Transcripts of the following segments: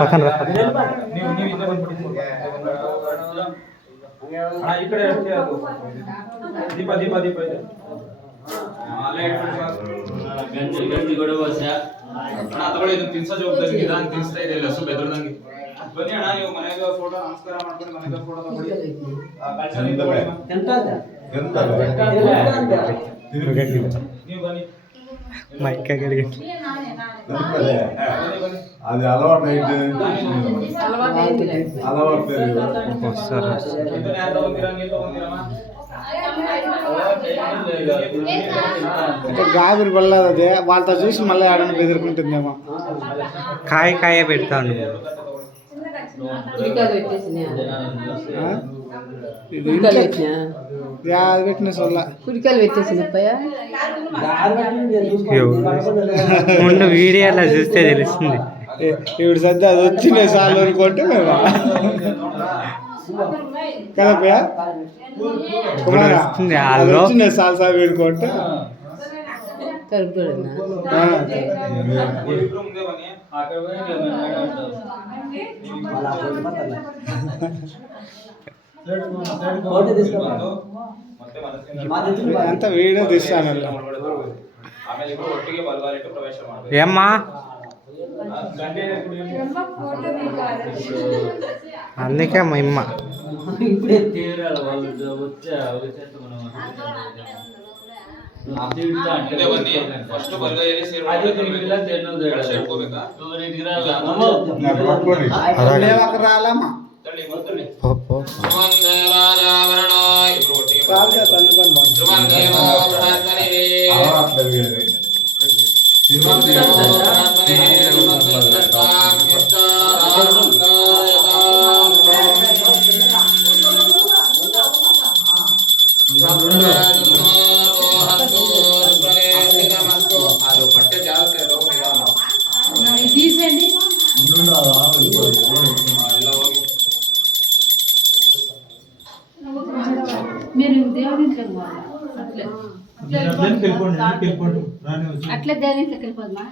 పక్కన రా. ಗಂಜಿ ಕೊಡುವ ತಗೊಳ್ಳಿ, ಇದನ್ನು ತಿನ್ಸೋ ಜವಾಬ್ದಾರಿ ನಿಧಾನ ತಿನ್ಸ್ತಾ ಇದೆ ಲಸು ಬೆದರ್ದಂಗೆ. ಬನ್ನಿ ಅಣ್ಣ, ನೀವು ಮನೆಗೆ ಫೋಟೋ ನಮಸ್ಕಾರ ಮಾಡ್ಕೊಂಡು ಮನೆಗೆ ಫೋಟೋ ತಗೊಳ್ಳಿ. ನೀವು ಬನ್ನಿ. అది అలవాటు అయితే గాబరి పడలేదు అదే వాళ్ళతో చూసి మళ్ళీ ఆడని బెదిరుకుంటుందేమో. కాయ పెడతాను. పెట్టిన సొల్ల కుడికాయలు పెట్టేసిన ముందు వీడియోలో చూస్తే తెలుస్తుంది. ఇప్పుడు సద్ది అది వచ్చిన సార్లు అనుకుంటే మేము కదా పయ్యా వచ్చిన సాల్ సార్ వేడుకుంటే అంత వీడియో తీస్తాను. ఏమ్మా అందుకే మా ఇమ్మ రాలమ్మా మీరు దేవుడింట్లోకి అట్లా దేవుడింట్లోకి వెళ్ళిపోదమ్మా.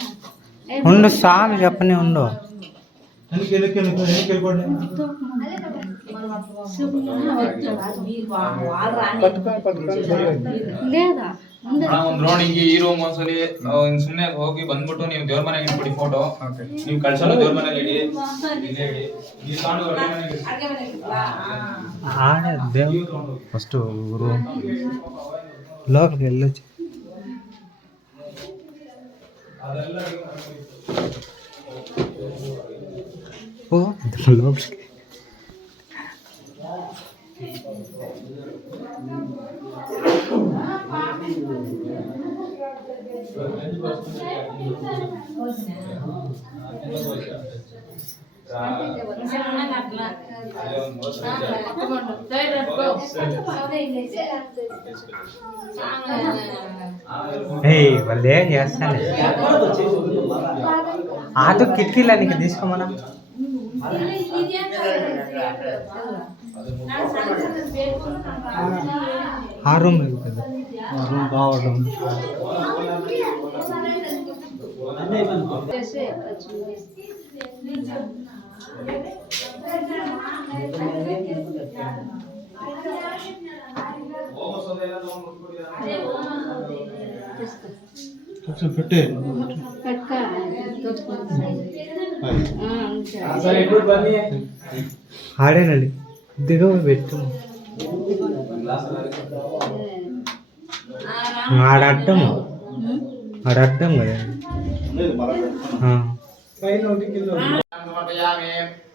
ఉండు స్వామి చెప్పని ఉండు. లేదా ಒಂದು ರೋಡಿಗೆ ಈ ರೂಮ್ ಒಂದ್ಸಲಿ ಸುಮ್ಮನೆ ಹೋಗಿ ಬಂದ್ಬಿಟ್ಟು ನೀವು ದೇವ್ರ ಮನೆಗೆ ಇಟ್ಬಿಡಿ ಫೋಟೋ. ನೀವು ಕಳ್ಸಲು ದೇವ್ರ ಮನೇಲಿ ಇಡಿ, ಇಲ್ಲೇ ಇಡಿ. ಈ ಸಾಂಡು ఆడే దేవుడు ఫస్ట్ రూమ్ లోపలికి వెళ్ళొచ్చు. ఓ లోపలికి వాళ్ళు ఏం చేస్తాను ఆటో కిటికీలా నీకు తీసుకోమన్నా. ఆ రూమ్ కదా, ఆ రూమ్ బాగుండడం. పెట్టే ఆడేనండి దిగ పెట్టు. ఆడడ్డం ఆడడ్డం కదా.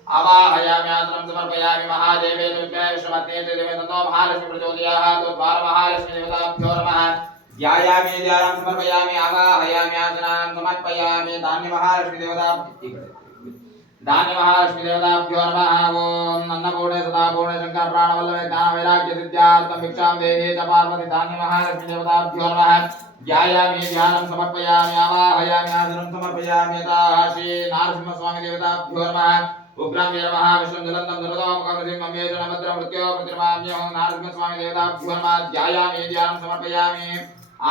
आवाहयामि आसनं समर्पयामि महादेवे विद्महे विष्णुपत्नी देवी तन्नो महालक्ष्मी प्रचोदयात् द्वार महालक्ष्मी देवताभ्यो नमः ध्यायामि ध्यानं समर्पयामि आवाहयामि आसनं समर्पयामि धान्य महालक्ष्मी देवताभ्यो नमः ओम अन्नपूर्णे सदापूर्णे शंकर प्राणवल्लभे ज्ञान वैराग्य सिद्ध्यार्थं भिक्षां देहि च पार्वती धान्य महालक्ष्मी देवताभ्यो नमः ध्यायामि ध्यानं समर्पयामि आवाहयामि आसनं समर्पयामि ताशी नारसिंह स्वामी देवताभ्यो नमः उग्रं वीरमः विष्णुं ज्वलन्तं दुर्गोमुखं मेषणभद्रं मृत्यो प्रतिमाम्यहं नारसिंह स्वामी देवताभ्यो नमः ध्यायामि ध्यानं समर्पयामि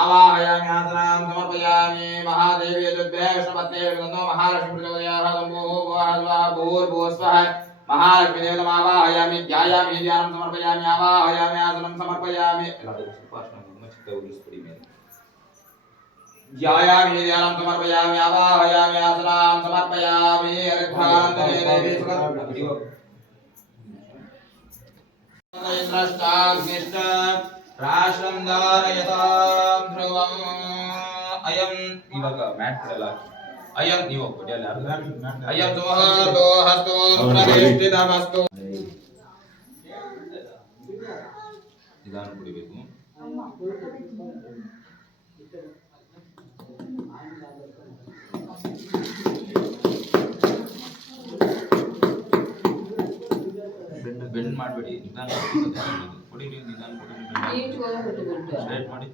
आवाहयामि आसनं समर्पयामि महादेवी विष्णुपत्ने विदन्नो महालक्ष्मी प्रचोदयात् भूर्भुवस्वः महालक्ष्मी देवतामावाहयामि ध्यायामि ध्यानं समर्पयामि आवाहयामि आसनं समर्पयामि ध्यायामि ध्यानं समर्पयामि आवाहयामि आसनं समर्पयामि अर्घान्तरे देवी सुखं इंद्रष्टाग्निष्ट राष्ट्रंधारयतां ध्रुवम् अयं इवाग मैट ಕೊಡಲ್ಲ अयं ನೀವು ಕೊಡಲ್ಲ अयं सुमुहूर्तो हस्तो प्रतिष्ठितमस्तु ನಿಧಾನ ಕುಡಿಬೇಕು ಬೆಂಡ್ ಮಾಡಬೇಡಿ ನಿಧಾನ ಕುಡಿರಿ ನಿಧಾನ ಕುಡಿರಿ ಸ್ಟ್ರೈಟ್ ಮಾಡಿ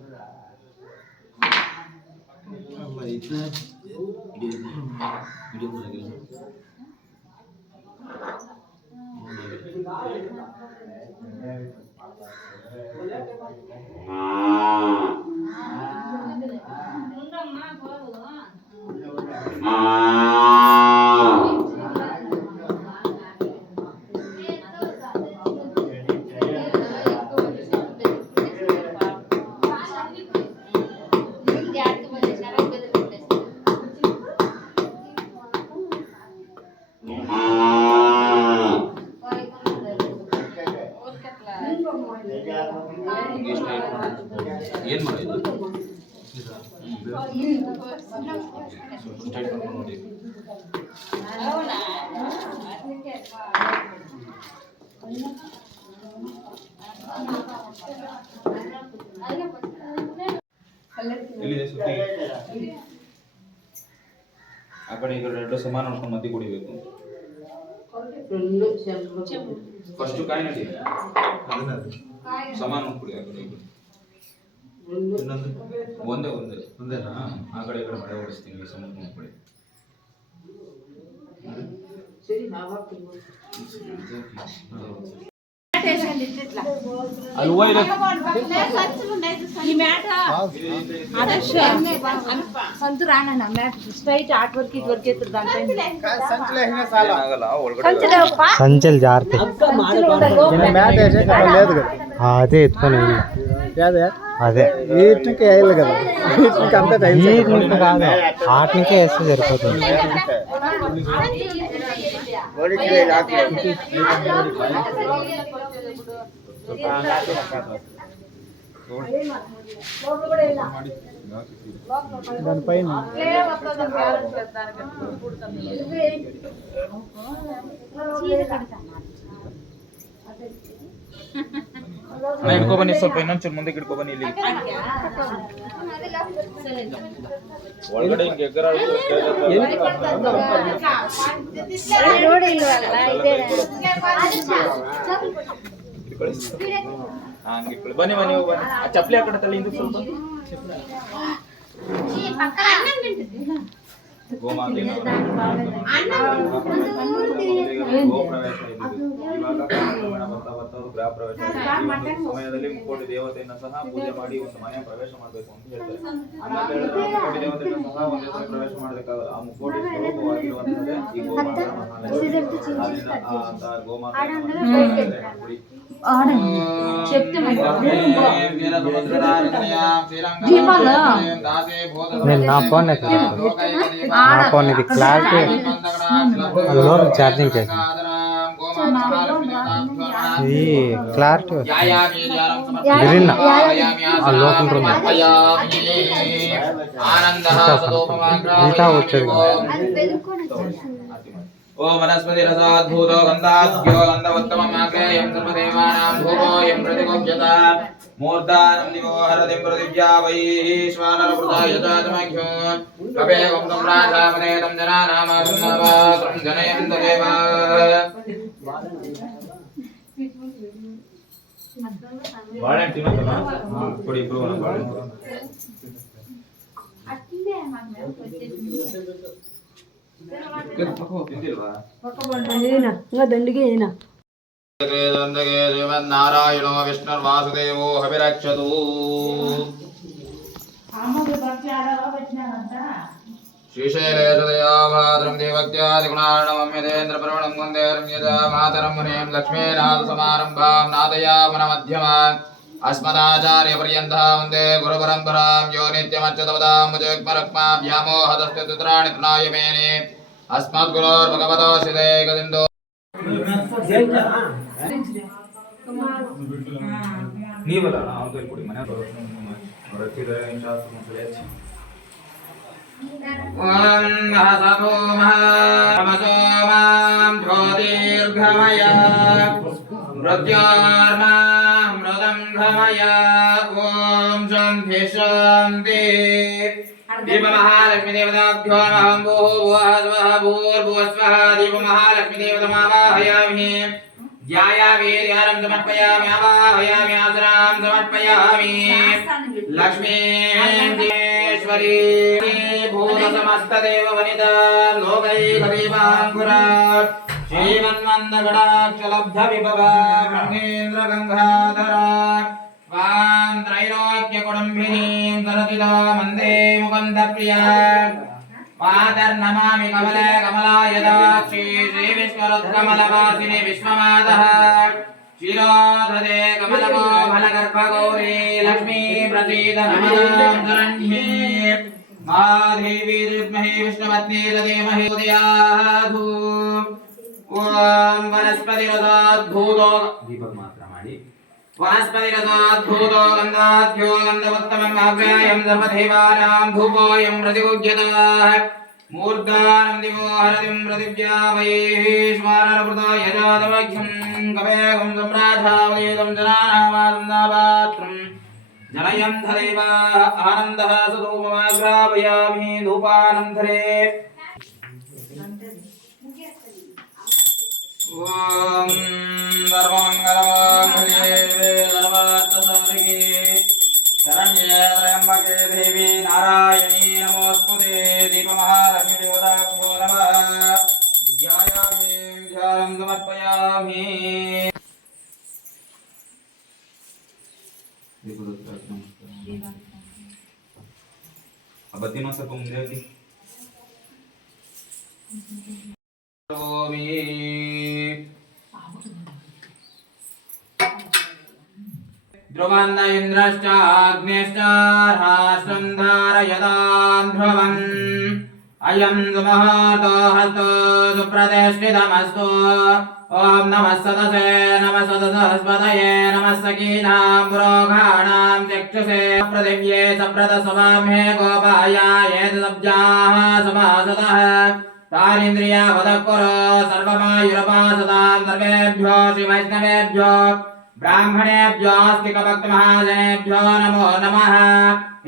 ಏನ್ ಮಾಡೋದು ಸ್ಟ್ರೈಟ್ ಮಾಡ್ಕೊಂಡು ನೋಡಿ ಎಲ್ಲಿದೆ ಸುತ್ತಿ ಆ ಕಡೆ ಈ ಕಡೆ ಎರಡು ಸಮಾನ ನೋಡ್ಕೊಂಡು ಮಧ್ಯೆ ಕುಡಿಬೇಕು ಫಸ್ಟ್ ಕಾಯಿ ನಡಿ ಸಮಾನ ಕುಡಿ ಆ ಕಡೆ ಈ ಕಡೆ ಒಂದೇ ಒಂದೇ ಒಂದೇನಾ ಆ ಕಡೆ ಈ ಕಡೆ ಮಳೆ ಓಡಿಸ್ತೀನಿ ಸಮಾನ ಕುಡಿ ಅಲ್ಲಿ ಹೂವ ಇದೆ ಸಂತು ರಾಣಣ್ಣ ಮ್ಯಾಟ್ ಸ್ಟ್ರೈಟ್ ಆರ್ಟ್ ವರ್ಕ್ ಇದು ವರ್ಕ್ సంచల్ జార్తే అదే ఎత్తుకొని అదే వీటికి వేయాలి కదా వీటికి అంతా టైం నీకు కాదు ఆటనికే వేస్తే సరిపోతుంది దానిపైన ಹಿಡ್ಕೊ ಬನ್ನಿ ಸ್ವಲ್ಪ ಇನ್ನೊಂಚೂರು ಮುಂದೆ ಹಿಡ್ಕೊ ಬನ್ನಿ ಇಲ್ಲಿ ಒಳಗಡೆ ಹಿಂಗೆ ಹಂಗೆ ಬನ್ನಿ ಬನ್ನಿ ಬನ್ನಿ ಆ ಚಪ್ಪಲಿ ಆ ಕಡೆ ತಲೆ ಹಿಂದೆ ಸ್ವಲ್ಪ ಗೋಮಾತೆ ಗೋಪ್ರವೇಶ ಗೃಹ ಪ್ರವೇಶ ಸಮಯದಲ್ಲಿ ಮುಕ್ಕೋಟಿ ದೇವತೆಯನ್ನು ಸಹ ಪೂಜೆ ಮಾಡಿ ಒಂದು ಮನೆ ಪ್ರವೇಶ ಮಾಡಬೇಕು ಅಂತ ಹೇಳ್ತಾರೆ ಮುಕ್ಕೋಟಿ ದೇವತೆಯನ್ನು ಸಹ ಒಂದು ಪ್ರವೇಶ ಮಾಡಬೇಕಾದ್ರೆ ಆ ಮುಕ್ಕೋಟಿ ಸ್ವರೂಪವಾಗಿರುವಂತದ್ದೇ ಈ ಗೋಮಾತಾ ಗೋಮಾತಾ నేను నా ఫోన్ ఇది క్లారిటీ లోన్ ఛార్జింగ్ చేసి ఇది క్లారిటీ విరిన్న ఆ లోపల రూమ్ ఇంకా వచ్చేది ओम वनस्पति रसाद्भूतो गन्धाद्यो गन्धवत्तमम् आग्नेयं सर्वदेवानां धूपोऽयं प्रतिगुह्यता मूर्धानं दिवो हरतिं पृथिव्या वैश्वानरवृताय चातमघ्यो कवे वंशं राजामनेदं जनानामासन्नावात्रं जनयन्त देवा ಬಾಳೆಹಣ್ಣು ತಿನ್ನೋದಲ್ಲ ಕೊಡಿ ಇಬ್ರು ಬಾಳೆಹಣ್ಣು नारायणो विष्णुर्वासुदेवो हविरक्षतु श्रीशैलेशदयाभाद्रं देवत्यादिगुणार्णमम्यतेन्द्रप्रवणं वन्दे रम्यजा मातरं मुनिं लक्ष्मीनाथसमारम्भां नादयामनमध्यमान् अस्मदाचार्यपर्यन्तां वन्दे गुरुपरम्परां यो नित्यमच्युतपदाम्बुजयुग्मरुक्मा व्यामोहतस्तुत्राणि तृणाय मेने अस्मद्गुरोर्भगवतोऽस्य दैकसिन्धो ನೀವಲ್ಲ ನಾವು ಕೊಡಿ ಮನೆ ಹೊರಟಿದ್ದಾರೆ ಶಾಸ್ತ್ರ ಓಂ ಮಹಾಸಭೋ ಮಹಾಮಸೋಮಾಂ ಜ್ಯೋತಿರ್ಘಮಯ ಮೃತ್ಯೋರ್ಮಾಮೃತಂ ಘಮಯ ಓಂ ಶಾಂತಿ ಶಾಂತಿ दीप महालक्ष्मी देवताभ्यो नमः भूर्भुवः स्वः भूर्भुवः स्वः दीप महालक्ष्मी देवतामावाहयामि ध्यायामि ध्यानं समर्पयामि आवाहयामि आसनां समर्पयामि लक्ष्मीश्वरी भूतसमस्तदेव वनिता लोकैकदीपाङ्कुरा श्रीमन्मन्दगडाक्षलब्धविभवा ब्रह्मेन्द्रगङ्गाधरा वां त्रैलोक्यकुटुम्बिनीं सरसिता वन्दे मुकुन्दप्रिया पादर्नमामि कमले कमलायदाक्षी श्रीविश्वरुत्कमलवासिनि विश्वमातः शिरोधरे कमलको फलगर्भगौरी लक्ष्मी प्रसीद नमतां शरण्ये महादेवी विद्महे विष्णुपत्नी धीमहि उदयातु ॐ वनस्पतिरसाद्भूतो दीपक मात्रा ಮಾಡಿ वनस्पतिरसाद्भूतो गन्धाढ्यो गन्धवत्तमम् आग्रायं सर्वदेवानां धूपोऽयं प्रतिगुह्यतः मूर्धानं दिवो हरतिं प्रतिव्या वैश्वानरमृतो यजातमख्यं कवेगं सम्राधावलीतं जनानामानन्दापात्रं जनयं धदैवा आनन्दः सधूपमाग्रापयामि धूपानन्तरे ओम सर्वमंगलमांगल्ये सर्वार्थसाधिके शरण्ये त्र्यंबके देवी नारायणी नमोस्तुते दीपमहालक्ष्मी देवताभ्यो नमः ध्यायामि ध्यानं समर्पयामि अब तीनों सबको मुझे की ध्रुवन्त इन्द्रश्च अग्निश्च राष्ट्रं धारयतां ध्रुवन् अयं सुमुहूर्तो हस्तो सुप्रतिष्ठितमस्तु ॐ नमः सदसे नमः सदसस्पतये नमः सखीनां पुरोघाणां चक्षुषे पृथिव्ये सप्रतसवाम्हे गोपाय एतदब्जाः समासतः तारीन्द्रिया वदकुरो सर्वमायुरपासतां सर्वेभ्यो श्रीवैष्णवेभ्यो ब्राह्मणेभ्यो आस्तिकभक्तमहाजनेभ्यो नमो नमः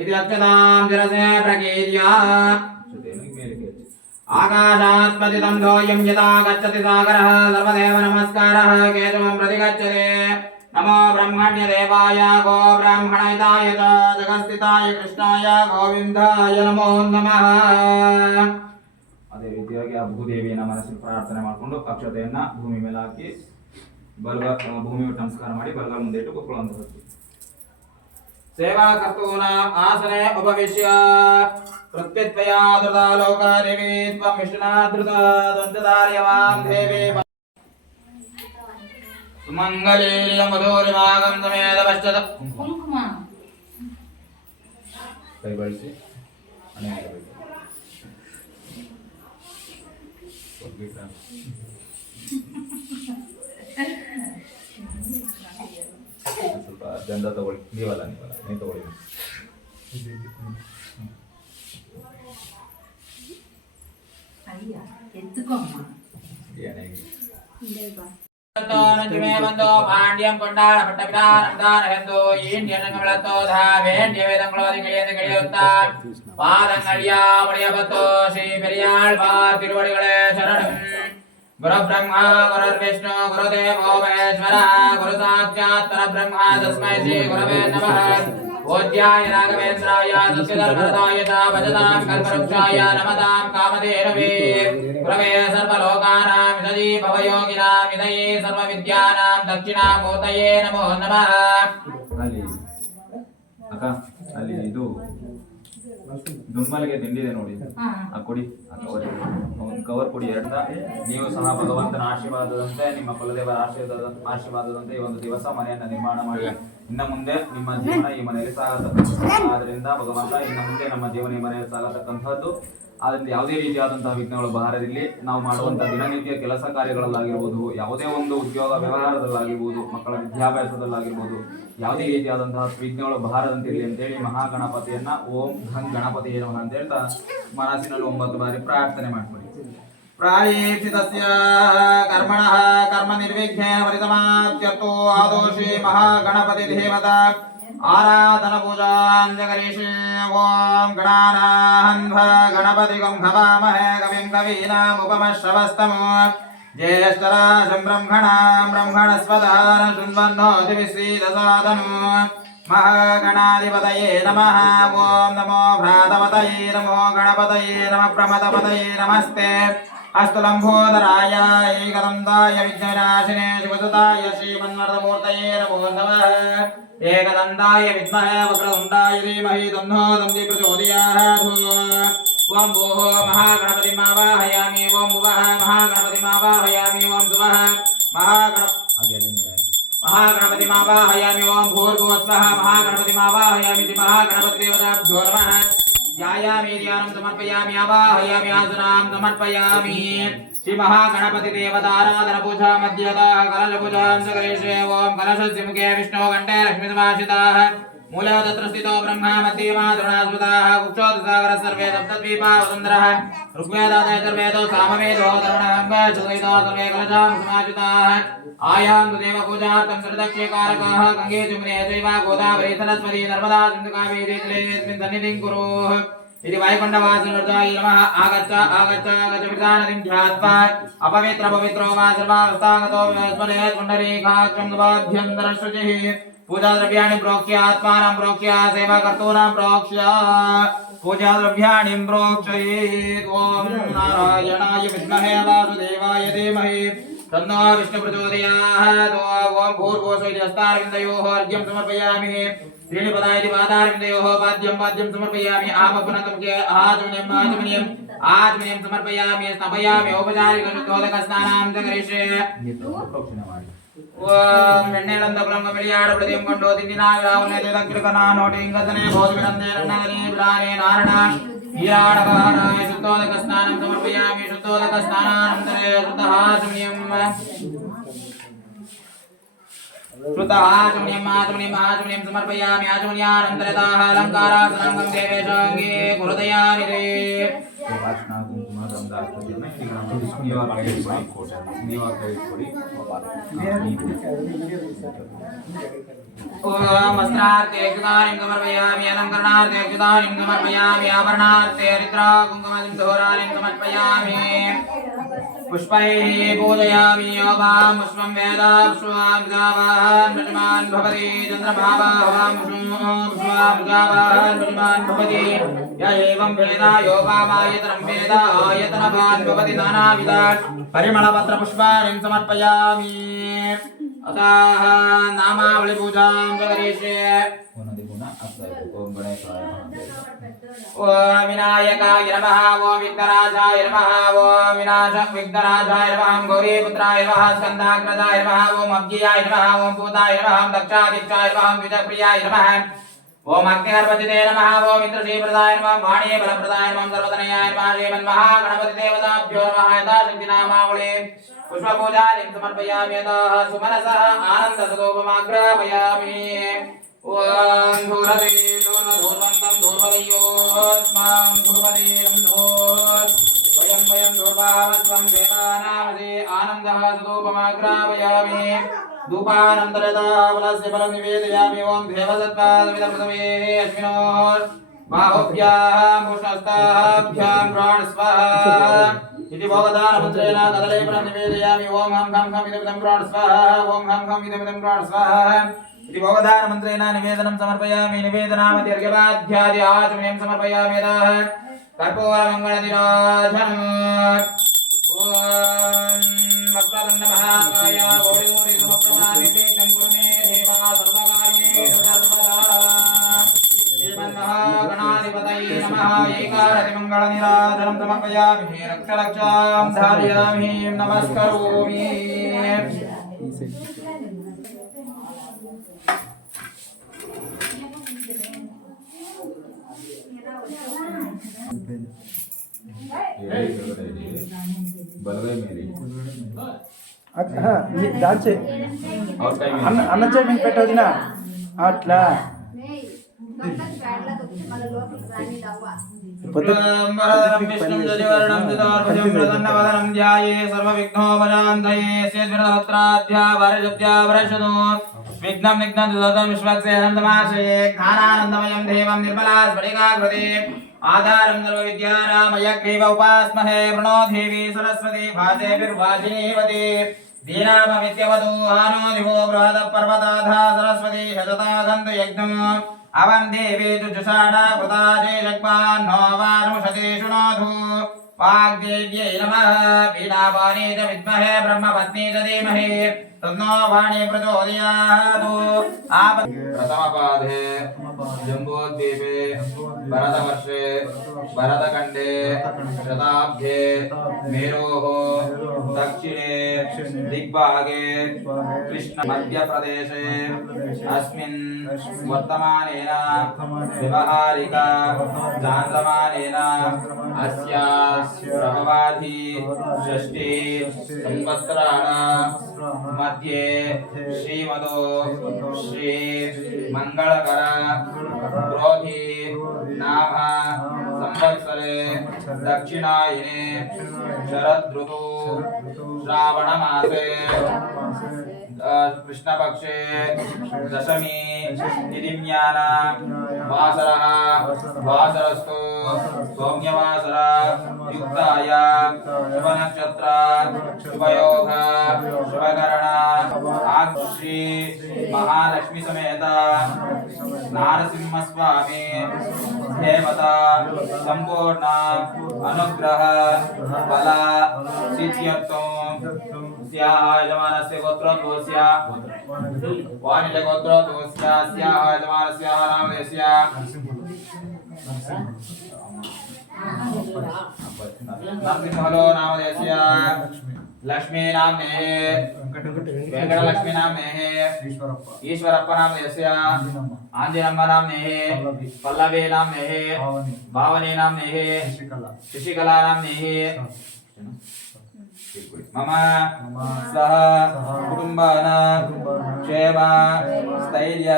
इति अक्षतां शिरसे प्रकीर्य आकाशात् पतितं तोयं यथा गच्छति सागरः सर्वदेव नमस्कारः केशवं प्रति गच्छते नमो ब्रह्मण्यदेवाय गो ब्राह्मणहिताय च जगत्स्थिताय कृष्णाय गोविन्दाय नमो नमः ಅದೇ ರೀತಿಯಾಗಿ ಆ ಭೂದೇವಿಯನ್ನ ಮನಸ್ಸಿನ ಪ್ರಾರ್ಥನೆ ಮಾಡಿಕೊಂಡು ಅಕ್ಷತೆಯನ್ನ ಭೂಮಿ ಮೇಲೆ ಹಾಕಿ ಬಲಗ ಭೂಮಿ ನಮಸ್ಕಾರ ಮಾಡಿ ಬಲಗ ಮುಂದೆ ಇಟ್ಟು ಕೂತ್ಕೊಳ್ಳುವಂತದ್ದು ಸೇವಾ ಕರ್ತೂನಾಂ ಆಸನೆ ಉಪವಿಶ್ಯ ಪ್ರತ್ಯತ್ವಯಾ ಧೃತ ಲೋಕಾದೇವಿ ತ್ವಂ ವಿಷ್ಣುನಾಧೃತ ದ್ವಂದ್ವಧಾರ್ಯವಾಂ ದೇವಿ ಸುಮಂಗಲೀಯ ಮಧುರಿಮಾಗಂ ಸಮೇತ ಪಶ್ಚಾತ್ ಕುಂಕುಮ ಕೈ ಬಳಸಿ ಅನೇಕ ಸ್ವಲ್ಪ ಗಂಧ ತಗೊಳ್ಳಿ ನೀವಲ್ಲ ನೀವು ತಗೊಳ್ಳಿ ಪಾಂಡ್ಯಂ ಕೊಂಡಾಳ ಪಟ್ಟಪಿದಾನಂದಾನವೆಂದು ಈಂಡ್ಯನಗಳತ್ತೋ ಧಾವೇಂಡ್ಯ ವೇದಂಗಳೋದಿಗಳಿಯಂದು ಗೆಳೆಯುತ್ತಾ ಪಾದಂಗಳಿಯ ಒಡೆಯಬತ್ತೋ ಶ್ರೀ ಪೆರಿಯಾಳ್ ಪಾರ್ ತಿರುವಡಿಗಳೇ ಶರಣಂ ಗುರು ಬ್ರಹ್ಮ ಗುರುರ್ವಿಷ್ಣು ಗುರುದೇವೋ ಮಹೇಶ್ವರ ಗುರು ಸಾಕ್ಷಾತ್ ಪರಬ್ರಹ್ಮ ತಸ್ಮೈ ಶ್ರೀ ಗುರವೇ ನಮಃ ಓದ್ಯಾಯ ರಾಘವೇಂದ್ರಾಯ ಸತ್ಯಧರ್ಮರತಾಯ ಚ ಭಜತಾಂ ಕಲ್ಪವೃಕ್ಷಾಯ ನಮತಾಂ ಕಾಮಧೇನವೇ ಗುರವೇ ಸರ್ವಲೋಕಾನಾಂ ವಿಷಜೀ ಭವಯೋಗಿನಾಂ ವಿಧಯೇ ಸರ್ವವಿದ್ಯಾನಾಂ ದಕ್ಷಿಣಾಮೂರ್ತಯೇ ನಮೋ ನಮಃ ಅಲ್ಲಿ ಅಕ್ಕ ಅಲ್ಲಿ ಇದು ದುಮ್ಮಲಿಗೆ ತಿಂಡಿದೆ ನೋಡಿ, ಆ ಕೊಡಿ, ಆ ಕವರ್, ಒಂದು ಕವರ್ ಕೊಡಿ ಎರಡನ್ನ. ನೀವು ಸಹ ಭಗವಂತನ ಆಶೀರ್ವಾದದಂತೆ, ನಿಮ್ಮ ಕುಲದೇವರ ಆಶೀರ್ವಾದದಂತೆ ಈ ಒಂದು ದಿವಸ ಮನೆಯನ್ನ ನಿರ್ಮಾಣ ಮಾಡಿ. ಇನ್ನು ಮುಂದೆ ನಿಮ್ಮ ಜೀವನ ಈ ಮನೆಯಲ್ಲಿ ಸಾಗತಕ್ಕಂಥದ್ದು. ಆದ್ರಿಂದ ಭಗವಂತ ಇನ್ನು ಮುಂದೆ ನಮ್ಮ ಜೀವನ ಈ ಮನೆಯಲ್ಲಿ ಸಾಗತಕ್ಕಂಥದ್ದು. ಆದ್ರಿಂದ ಯಾವುದೇ ರೀತಿಯಾದಂತಹ ವಿಘ್ನಗಳು ಬಾರದಿರಲಿ. ನಾವು ಮಾಡುವಂತಹ ದಿನನಿತ್ಯ ಕೆಲಸ ಕಾರ್ಯಗಳಲ್ಲಾಗಿರ್ಬೋದು, ಯಾವುದೇ ಒಂದು ಉದ್ಯೋಗ ವ್ಯವಹಾರದಲ್ಲಾಗಿರ್ಬೋದು, ಮಕ್ಕಳ ವಿದ್ಯಾಭ್ಯಾಸದಲ್ಲಾಗಿರ್ಬೋದು, ಯಾವುದೇ ರೀತಿಯಾದಂತಹ ವಿಘ್ನಗಳು ಬಾರದಂತಿರಲಿ ಅಂತೇಳಿ ಮಹಾಗಣಪತಿಯನ್ನ ಓಂ ಘಂ ಗಣಪತಿ ನಮಃ ಅಂತ ಹೇಳ್ತಾ ಮನಸ್ಸಿನಲ್ಲಿ 9 ಬಾರಿ ಪ್ರಾರ್ಥನೆ ಮಾಡ್ಕೊಳ್ಳಿ. ಪ್ರಾಯೇಕ್ಷಿತಸ್ಯ ಕರ್ಮಣಃ ಕರ್ಮ ನಿರ್ವಿಘ್ನೇನ ಪರಿಸಮಾಪ್ತ್ಯರ್ಥೋ ಆದೋಷಿ ಮಹಾಗಣಪತಿ ದೇವತಾ ಆರಾಧನ ಪೂಜಾಂ ಜಗರೀಶೇ. ಓಂ ಗಣಾನಾಹನ್ವ ಗಣಪತಿಗಂ ಹವಾಮಹೇ ಕವಿಂ ಕವೀನಾಮುಪಮಶ್ರವಸ್ತಮೋ ಜ್ಯೇಷ್ಠರಾಜಂ ಬ್ರಹ್ಮಣಸ್ಪದಾನ ಶೃಣ್ವನ್ನೋ ದಿವಿಶ್ರೀದಸಾದನೋ. ಮಹಾಗಣಾಧಿಪತಯೇ ನಮಃ. ಓಂ ನಮೋ ಭ್ರಾತಪತಯೇ ನಮೋ ಗಣಪತಯೇ ನಮಃ ಪ್ರಮದಪತಯೇ ನಮಸ್ತೆ. ಅಸ್ತು ಲಂಬೋದರಾಯ ಏಕದಂತಾಯ ವಿಘ್ನವಿನಾಶಿನೇ ಶಿವಸುತಾಯ ಶ್ರೀಮನ್ಮಥಮೂರ್ತಯೇ ನಮೋ ನಮಃ. ಏಕದಂತಾಯ ವಿದ್ಮಹೇ ವಕ್ರತುಂಡಾಯ ಧೀಮಹಿ ತನ್ನೋ ದಂದಿ ಪ್ರಚೋದಯಾತ್. ಓಂ ಭೂಃ ಮಹಾಗಣಪತಿಂ ಆವಾಹಯಾಮಿ. ಓಂ ಭುವಃ ಮಹಾಗಣಪತಿಂ ಆವಾಹಯಾಮಿ. ಓಂ ಸುವಃ ಮಹಾಗಣಪತಿಂ ಆವಾಹಯಾಮಿ. ಓಂ ಭೂರ್ಭುವಸ್ವಃ ಮಹಾಗಣಪತಿಂ ಆವಾಹಯಾಮಿ. ಶ್ರೀ ಮಹಾಗಣಪತಿ ದೇವತಾಭ್ಯೋ ನಮಃ. ಧ್ಯಾಯಾಮಿ ಧ್ಯಾನಂ ಸಮರ್ಪಯಾಮಿ. ಆವಾಹಯಾಮಿ ಆಸನಾಂ ಸಮರ್ಪಯಾಮಿ. ಶ್ರೀ ಮಹಾಗಣಪತಿ ದೇವತಾರಾಧನ ಪೂಜಾ ಮಧ್ಯತಃ ಕಲಶ ಪೂಜಾಂ ಜಗರೀಶೇ. ಓಂ ಕಲಶಸ್ಯ ಮುಖೇ ವಿಷ್ಣು ಕಂಠೇ ಲಕ್ಷ್ಮೀ ಸಮಾಶ್ರಿತಾಃ. ಮೂಲೆ ತತ್ರ ಸ್ಥಿತೋ ಬ್ರಹ್ಮ ಮಧ್ಯೆ ಮಾತೃಣಾಸ್ಮೃತಾಃ. ಕುಕ್ಷೋದಸಾಗರ ಸರ್ವೇ ಸಪ್ತದ್ವೀಪಾ ವಸುಂಧರಃ. ಋಗ್ವೇದಾದಯ ಸರ್ವೇದೋ ಸಾಮವೇದೋ ಧರ್ಮಣಃ ಚತುರ್ವೇದೋ ಸರ್ವೇ ಕಲಶಾಂ ಸಮಾಶ್ರಿತಾಃ. ಆಯಾಂತು ದೇವ ಪೂಜಾರ್ಥಂ ತ್ರಿದಕ್ಷಿಕಾರಕಾಃ. ಗಂಗೆ ಜಮುನೆ ಚೈವ ಗೋದಾವರಿ ಸರಸ್ವತಿ ನರ್ಮದಾ ಸಿಂಧು ಕಾವೇರಿ ಜಲೇಸ್ಮಿನ್ ಸನ್ನಿಧಿಂ ಕುರು. इति वैकुण्ठवासिनोर्जाय नमः. आगच्छ आगच्छ आगच्छ विधानदिं ध्यात्वा अपवित्र पवित्रो वा सर्वावस्थागतो विस्मरेत् पुण्डरीकाक्षं नवाभ्यन्तरशुचिः. पूजाद्रव्याणि प्रोक्ष्य आत्मानं प्रोक्ष्य सेवाकर्तॄणां प्रोक्ष्य पूजाद्रव्याणि प्रोक्षयेत्. ॐ नारायणाय विद्महे वासुदेवाय धीमहि तन्नो विष्णु प्रचोदयात्. ॐ भूर्भुवस्सुः इति हस्तारविन्दयोः अर्घ्यं समर्पयामि. श्रीनिपदाय पादारविन्दयोः पाद्यं समर्पयामि. आमपुनतमुखे आचमनीयं समर्पयामि. स्नापयामि. औपचारिकशुद्धोदकस्नानं च करिष्ये. ಓಂ ಎಣ್ಣೆಲಂದ ಕುಲಂಗ ಮಿಳಿಯಾಡ ಪ್ರತಿಯಂ ಕೊಂಡು ತಿಂದಿನಾವಿರಾವನೆ ದೇದಕ್ಕಿರುಕನ ನೋಟಿ ಇಂಗದನೆ ಭೋಜವಿರಂದೆ ರಣ್ಣಗನೆ ಬಿಡಾನೆ ನಾರಣ ಹೀರಾಡಗಾರಾಯ ಶುದ್ಧೋದಕ ಸ್ನಾನಂ ಸಮರ್ಪಯಾಮಿ. ಶುದ್ಧೋದಕ ಸ್ನಾನಾನಂತರೇ ಶುದ್ಧಹಾಚಮನಿಯಂ आचमनीयं समर्पयामि. आचमनीयानन्तरतः अलङ्कारासनाङ्गं देवेशाङ्गे कुरुदयामि रे. ओम वस्त्रार्थे अक्षतानिं समर्पयामि. अलङ्करणार्थे अक्षतानिं समर्पयामि. आभरणार्थे हरिद्रा कुङ्कुमं दोरानिं समर्पयामि. पुष्पैः पूजयामि. ओवां पुष्पं वेद पुष्पां गावान् प्रजमान् भवति. चन्द्रभावां पुष्पां गावान् प्रजमान् भवति. य एवं वेद योगामायतनं वेद आयतनवान् भवति. नानाविधान् परिमलपत्रपुष्पाणि समर्पयामि. अतः नामावली पूजां च करिष्ये. ओम विनायकाय नमः. ओम विघ्नराजाय नमः. ओम विनाशक विघ्नराजाय नमः. ओम गौरीपुत्राय नमः. स्कन्धाग्रजाय नमः. ओम अज्ञाय नमः. ओम भूताय नमः. ओम दक्षादिक्षाय नमः. ओम विजयप्रियाय नमः. ओम अग्निगर्भजिते नमः. ओम इंद्रश्रीप्रदाय नमः. वाणी बलप्रदाय नमः. सर्वतनयाय नमः. श्रीमन्महागणपति देवताभ्यो नमः. यथाशक्तिनामावली पुष्पपूजां समर्पयामि. यतः सुमनसः आनन्दसदोपमाग्रापयामि. ओम धूर्वते धूर्वन्तं धूर्वदयोस्मां धूर्वदेनं धूर् वयं धूर्वावस्वं देवानामसे आनन्दः सदोपमाग्रापयामि. धूपानन्तरतः फलस्य फलं निवेदयामि. ओम देवसत्त्वादविदप्रथमे अस्मिनोर् बाहुभ्यां पुष्णस्ताभ्यां प्राणस्वाहा इति भगवदानमन्त्रेण कदले फलं निवेदयामि. ओम हं खं खं इदमिदं प्राणस्वाहा. ओम हं खं इदमिदं प्राणस्वाहा इति भगवदानमन्त्रेण निवेदनं समर्पयामि. निवेदनामति अर्घ्यपाद्यादि आचमनीयं समर्पयामि. यतः कर्पूरमङ्गलनिराजनम्. ओम वक्रतुण्डमहाकाय गौरीगौरीसमप्रभा कुरु मे देवा सर्वकार्येषु सर्वदा. श्रीमन्महागणाधिपतये नमः. सर्वमङ्गलनिराजनं समर्पयामि रक्षरक्षां धारयामि नमस्करोमि बलगई मेरी దాచే और कहीं అన్న చేపని పెట్టొదిన అట్లా विष्णुं जयवर्णं चतुर्भुजं प्रसन्नवदनं ध्याये सर्वविघ्नोपशान्तये स्वेद्विरवस्त्राध्यावरजप्त्यावरशतो विघ्नं निघ्नं सुदतं विश्वक्सेनन्दमाश्रये ज्ञानानन्दमयं देवं निर्मला स्फटिकाकृते आधारं सर्वविद्यानामयग्रीव उपास्महे प्रणो देवी सरस्वती भासेभिर्वाजिनीवती दीनामविद्यवतो आनो दिवो बृहदः पर्वताधा सरस्वती शततागन्तु यज्ञम् अवं देवी जुषाणा कृताजे जग्मान्नो वानुषते शृणोतु वाग्देव्यै नमः वीणापानी च विद्महे ब्रह्मपत्नी च धीमहि तन्नो वाणी प्रचोदयात् प्रथमपादे जम्बोद्वीपे भरतवर्षे भरतखण्डे शताब्दे मेरोः दक्षिणे दिग्भागे कृष्ण मध्यप्रदेशे अस्मिन् वर्तमानेन व्यवहारिका चान्द्रमानेन अस्य प्रभवाधि षष्ठी संवत्सराणां मध्ये श्रीमदो श्री मंगलकर क्रोधी नाम संवत्सरे दक्षिणायने शरद ऋतु श्रावण मासे कृष्णपक्षे दशमी तिथिम्यानां वासरः वासरस्तु सौम्यवासर युक्तायां शुभनक्षत्र शुभयोग शुभकरण श्री महालक्ष्मी समेत नारसिंहस्वामी देवता संपूर्ण अनुग्रह फल सिद्ध्यर्थं यजमानस्य गोत्रोद्भवस्य वाणिजगोत्रोद्भवस्य यजमानस्य नामधेयस्य नरसिंहलो नामधेयस्य लक्ष्मी नाम्ने वेंकटलक्ष्मी नाम्ने ईश्वरप्प नामधेयस्य आंजनेयम्म नाम्ने पल्लवी नाम्ने भावनी नाम्ने शशिकला नाम्ने मम सह कुटुंबाना क्षेम स्थैर्य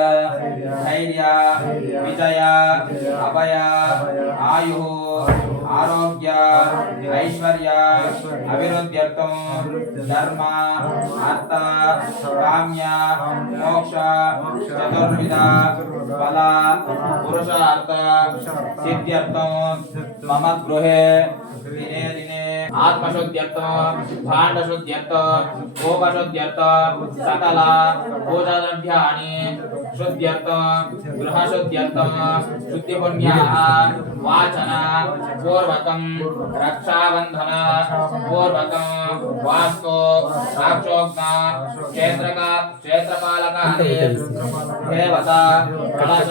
धैर्य विजय अभय आयु आरोग्य ऐश्वर्य अभिवृद्ध्यर्थं धर्म अर्थ काम्य मोक्ष चतुर्विध फल पुरुषार्थ सिद्ध्यर्थं मम गृहे दिने दिने आत्मशुद्ध्यर्थं भाण्डशुद्ध्यर्थं गोपशुद्ध्यर्थं सकल पूजाद्रव्याणि शुद्ध्यर्थं गृहशुद्ध्यर्थं शुद्धिपुण्याः वाचन पूर्वकं रक्षाबन्धन पूर्वकं वास्तु साक्षोग्न क्षेत्रपालकादि देवता कलश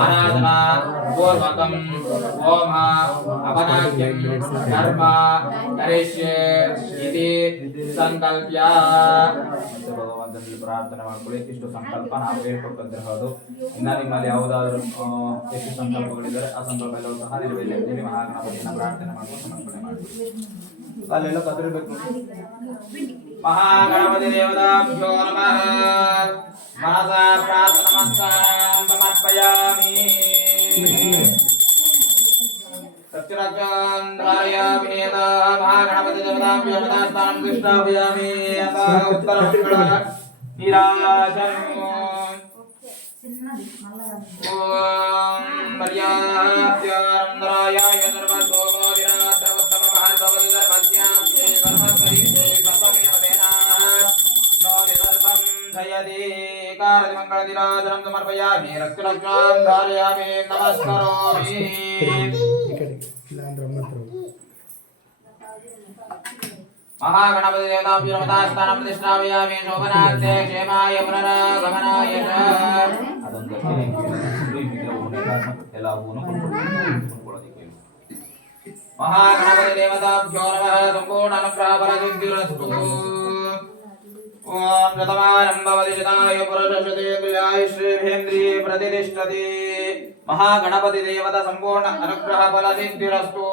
आराधना पूर्वकं होम अपनाख्यं कर्म करिष्ये इति संकल्प्य ಭಗವಂತನಲ್ಲಿ ಪ್ರಾರ್ಥನೆ ಮಾಡ್ಕೊಳ್ಳಿ. ಇಷ್ಟು ಸಂಕಲ್ಪ ನಾವು ಹೇಳ್ಕೊಟ್ಟಿರೋದು. ಇನ್ನು ನಿಮ್ಮಲ್ಲಿ ಯಾವುದಾದ್ರೂ ಎಷ್ಟು ಸಂಕಲ್ಪಗಳಿದ್ದಾರೆ ಆ ಸಂಕಲ್ಪ ಎಲ್ಲವೂ ಸಹ ನೆರವೇರಿಸಿ ಮಹಾಗಣಪತಿನ ಪ್ರಾರ್ಥನೆ ಮಾಡ್ಕೊಂಡು ಸಮರ್ಪಣೆ ಮಾಡ್ತೀವಿ. ಅಲ್ಲೆಲ್ಲ ಕದರಬೇಕು. महागणपति देवताभ्यो नमः मनसा प्रार्थनमस्कारान् समर्पयामि सत्यराज्यान् धारयामि यथा महागणपति देवताभ्यो नमस्कारं कृष्णाभयामि यथा उत्तरमङ्गल निराजनम् ॐ मर्याद्यारन्द्राय सर्वतोमोदिरात्रवत्तममहर्भवति सर्वस्याप्ते कर्मपरिष्ठे जयति कारतिमङ्गलदिराजनं समर्पयामि रक्षरक्षां धारयामि नमस्करोमि महागणपति देवताभ्यो नमस्कारं प्रतिष्ठापयामि शोभनार्थे क्षेमाय पुनरागमनाय च ಅದೊಂದು ಎಲ್ಲವೂ ಕೊಂಡ್ಕೊಳ್ಳೋದಕ್ಕೆ महागणपति देवताभ्यो नमः संपूर्ण अनुग्रह फलसिद्धिरस्तु ओम शतमारंभवदिशताय पुरुषशतेन्द्रियायुष्येन्द्रिये प्रतिष्ठति महागणपति देवता संपूर्ण अनुग्रह फलसिद्धिरस्तु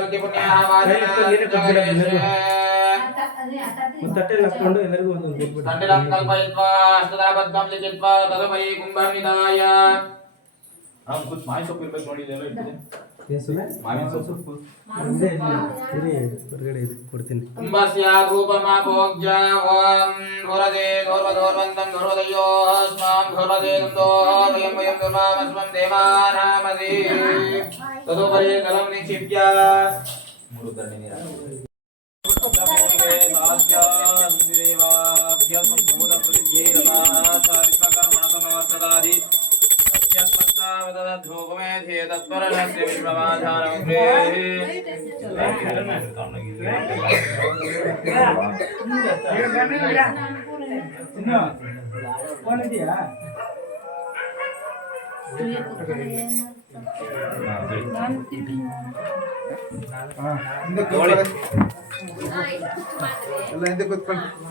शुद्धि पुण्याः तण्डिलं कल्पयित्वा अष्टदाबद्धं लिखित्वा तदुपरि कुम्भं निधाय हम कुछ माई सೊಪ್ಪು ಇರಬೇಕು ನೋಡಿ ಇದೆಲ್ಲ ಇಟ್ಟಿದೆ ಮಾವಿನ ಸೊಪ್ಪು कुम्भस्य धूपमाभोज्य ॐ धूरदे धूर्वधूर्वन्तं धूर्वदयो अस्मां धूर्वदे वयं वयं धूर्वामस्मं देवानामदे तदुपरि जलं निक्षिप्य ಮೂರು ದಂಡೆ ನೀರು